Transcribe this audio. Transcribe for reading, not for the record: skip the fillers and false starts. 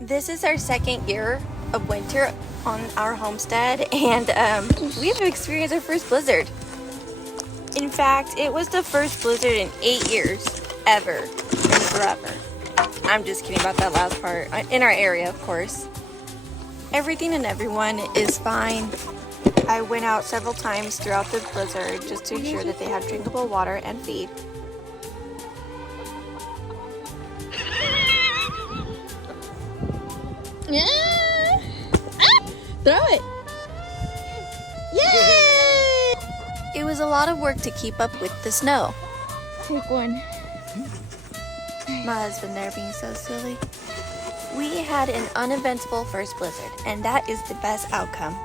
This is our second year of winter on our homestead, and we have experienced our first blizzard. In fact, it was the first blizzard in 8 years, ever, and forever. I'm just kidding about that last part. In our area, of course. Everything and everyone is fine. I went out several times throughout the blizzard just to ensure that they had drinkable water and feed. Yeah. Ah! Throw it. Yay! It was a lot of work to keep up with the snow. Take one. My husband there being so silly. We had an uneventful first blizzard, and that is the best outcome.